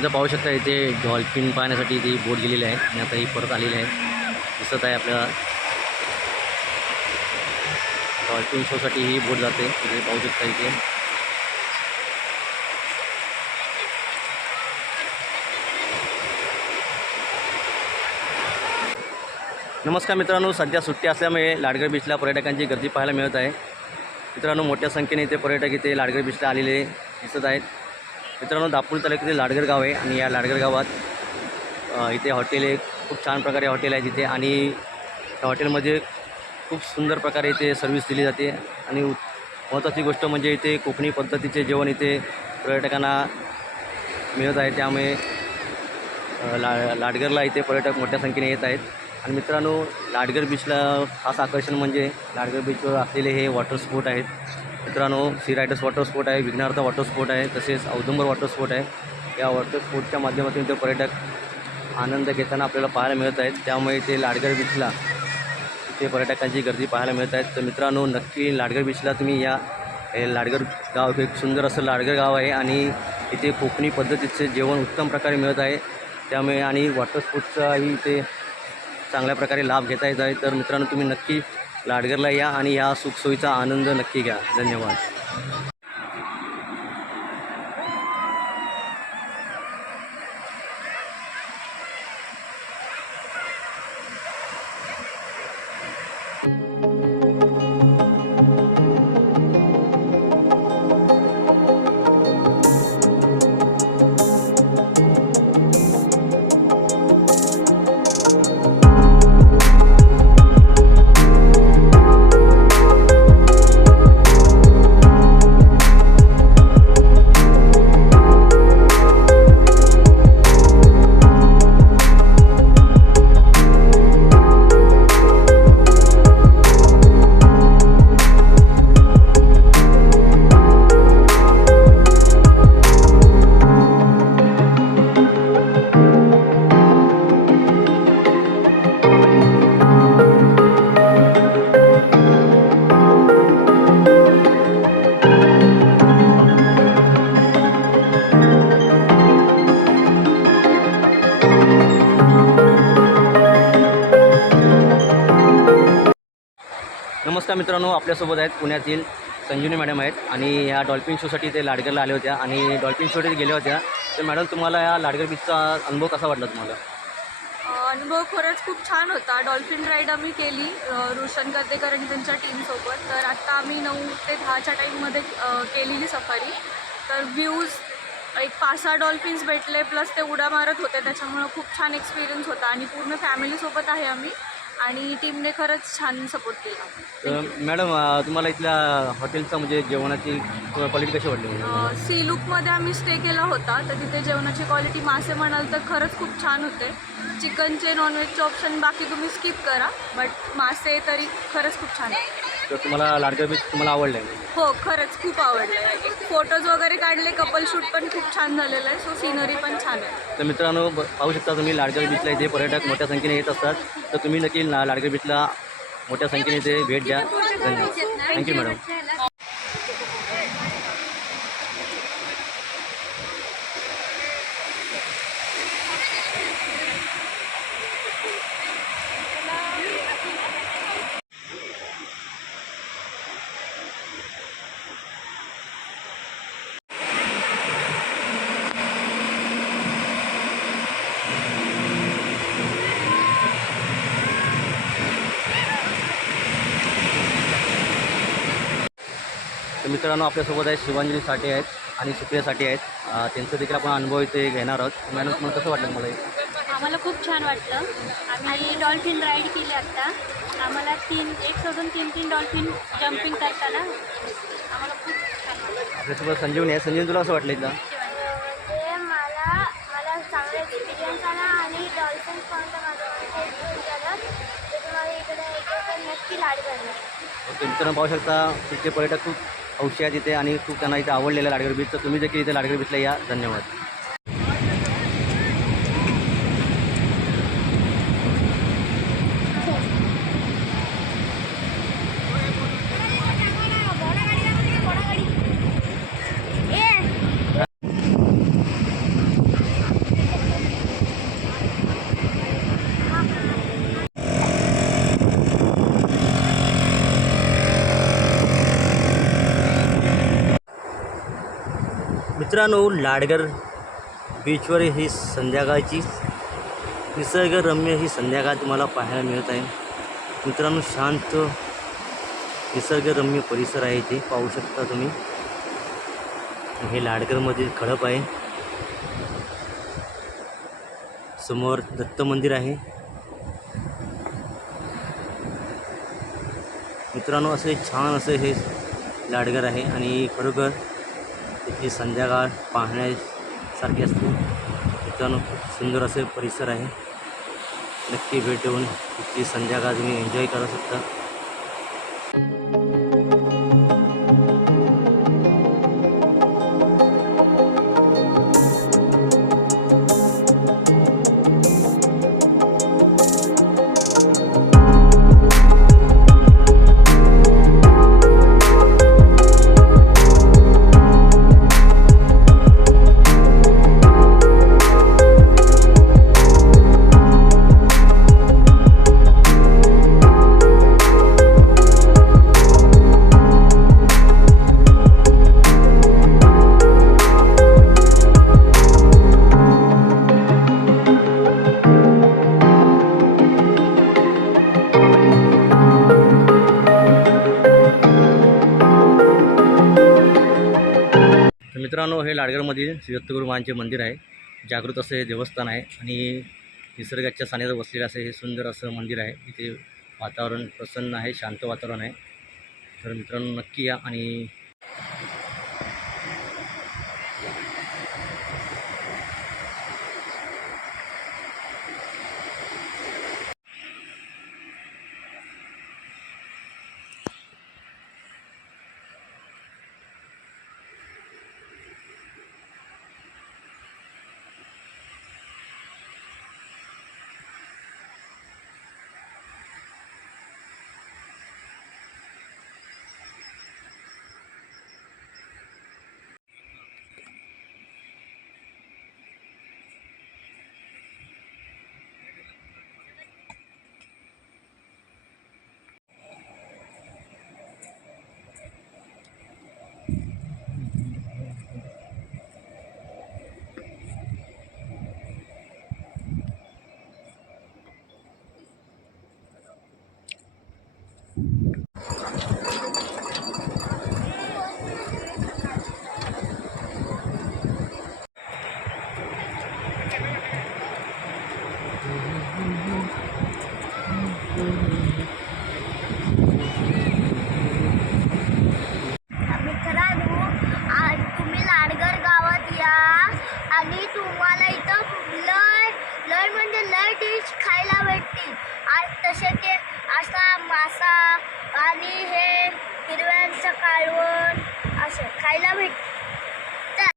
मित्रांनो पाहू शकता इथे डॉल्फिन पाहण्यासाठी इथे बोट गेलेली आहे आणि आता ही परत आलेली आहे. दिसत आहे आपल्याला. डॉल्फिन शोसाठी ही बोट जाते. इथे पाहू शकता इथे. नमस्कार मित्रांनो सध्या सुट्टी असल्यामुळे लाडगर बीचला पर्यटकांची गर्दी पाहायला मिळत आहे. मित्रांनो मोठ्या संख्येने इथे पर्यटक इथे लाडगर बीचला आलेले दिसत आहेत. मित्रांनो दापोली तालुक्यातील लाडगर गाव आहे आणि या लाडगर गावात इथे हॉटेल आहे. खूप छान प्रकारे हॉटेल आहे तिथे आणि त्या हॉटेलमध्ये खूप सुंदर प्रकारे इथे सर्व्हिस दिली जाते. आणि महत्त्वाची गोष्ट म्हणजे इथे कोकणी पद्धतीचे जेवण इथे पर्यटकांना मिळत आहे. त्यामुळे ला लाडगरला इथे पर्यटक मोठ्या संख्येने येत आहेत. आणि मित्रांनो लाडगर बीचला खास आकर्षण म्हणजे लाडगर बीचवर असलेले हे वॉटर स्पोर्ट आहेत. मित्रांनो सी रायडर्स वॉटर स्पोर्ट आहे विघ्नार्थ वॉटर स्पोर्ट आहे तसेच औदुंबर वॉटर स्पोर्ट आहे. या वॉटर स्पोर्टच्या माध्यमातून ते पर्यटक आनंद घेताना आपल्याला पाहायला मिळत आहेत. त्यामुळे ते लाडगर बीचला ते पर्यटकांची गर्दी पाहायला मिळत आहेत. तर मित्रांनो नक्की लाडगर बीचला तुम्ही या. हे लाडगर गाव एक सुंदर असं लाडगर गाव आहे आणि इथे कोकणी पद्धतीचे जेवण उत्तम प्रकारे मिळत आहे. त्यामुळे आणि वॉटर स्पोर्ट्सचाही इथे चांगल्या प्रकारे लाभ घेता येत आहे. तर मित्रांनो तुम्ही नक्की लाडगरला या आणि या सुखसोयीचा आनंद नक्की घ्या. धन्यवाद. नमस्कार मित्रांनो आपल्यासोबत आहेत पुण्यातील संजीवनी मॅडम आहेत आणि ह्या डॉल्फिन शोसाठी ते लाडगरला आल्या होत्या आणि डॉल्फिन शोसाठी गेल्या होत्या. तर मॅडम तुम्हाला या लाडगर बीचचा अनुभव कसा वाटला तुम्हाला? अनुभव खरंच खूप छान होता. डॉल्फिन राईड आम्ही केली रोशन कर्तेकर आणि त्यांच्या टीमसोबत तर आत्ता आम्ही नऊ ते दहाच्या टाईममध्ये केलेली सफारी. तर व्ह्यूज एक पाच सहा डॉल्फिन्स भेटले प्लस ते उड्या मारत होते. त्याच्यामुळं खूप छान एक्सपिरियन्स होता आणि पूर्ण फॅमिलीसोबत आहे आम्ही. आणि टीमने खरंच छान सपोर्ट केला. मॅडम तुम्हाला इथल्या हॉटेलचं म्हणजे जेवणाची क्वालिटी कशी वाटली? सी लुकमध्ये आम्ही स्टे केला होता तर तिथे जेवणाची क्वालिटी मासे म्हणाल तर खरंच खूप छान होते. चिकनचे नॉनव्हेजचे ऑप्शन बाकी तुम्ही स्किप करा बट मासे तरी खरंच खूप छान आहे तर तुम्हाला लाडगर बीच तुम्हाला आवडलं आहे हो खरंच खूप आवडलं फोटोज वगैरे काढले कपल शूट पण खूप छान झालेलं आहे. सो सिनरी पण छान आहे. तर मित्रांनो ब- पाहू शकता तुम्ही लाडगर बीचला इथे पर्यटक मोठ्या संख्येने येत असतात. तर तुम्ही नक्की ला बीचला मोठ्या संख्येने इथे भेट द्या. धन्यवाद. थँक्यू मॅडम तर मित्रांनो आपल्यासोबत आहेत शिवांजली साठे आहेत आणि सुप्रिया साठे आहेत. त्यांचं देखील आपण अनुभव इथे घेणार आहोत. मॅडम तुम्हाला कसं वाटलं मला? आम्हाला खूप छान वाटलं. आम्ही डॉल्फिन राईड केली आत्ता आम्हाला तीन एक सोडून तीन तीन डॉल्फिन जम्पिंग करताना आम्हाला खूप छान वाटलं. आपल्यासोबत संजीवनी आहे. संजीवनी तुला असं वाटलं इथलं म्हणजे मला मला चांगला एक्सपिरियन्स आला आणि डॉल्फिन पाहून तर माझं मन खूप झालं. तर तुम्हाला इकडे यायचं तर नक्की लाड करणार ओके मित्रांनो पाहू शकता तिथले पर्यटक खूप हौशी आहेत इथे आणि खूप त्यांना इथे आवडलेलं लाडगर बीच तर तुम्ही देखील इथे लाडगर बीचला या. धन्यवाद. मित्रांनो लाडगर बीचवर ही संध्याकाळची निसर्गरम्य ही संध्याकाळ तुम्हाला पाहायला मिळत आहे. मित्रांनो शांत निसर्गरम्य परिसर आहे इथे. पाहू शकता तुम्ही. हे लाडगरमधील खडप आहे. समोर दत्त मंदिर आहे. मित्रांनो असे छान असं हे लाडगर आहे आणि खरोखर इथली संध्याकाळ पाहण्यासारखी असते. तिथं खूप सुंदर असे परिसर आहे. नक्की भेट देऊन तिथली संध्याकाळ तुम्ही एन्जॉय करू शकता. मित्रांनो हे श्री मंदिर आहे. जागृत असं हे देवस्थान आहे आणि निसर्गाच्या सानिध्यात बसलेलं असं हे सुंदर असं मंदिर आहे. इथे वातावरण प्रसन्न आहे शांत वातावरण आहे. तर मित्रांनो नक्की या आणि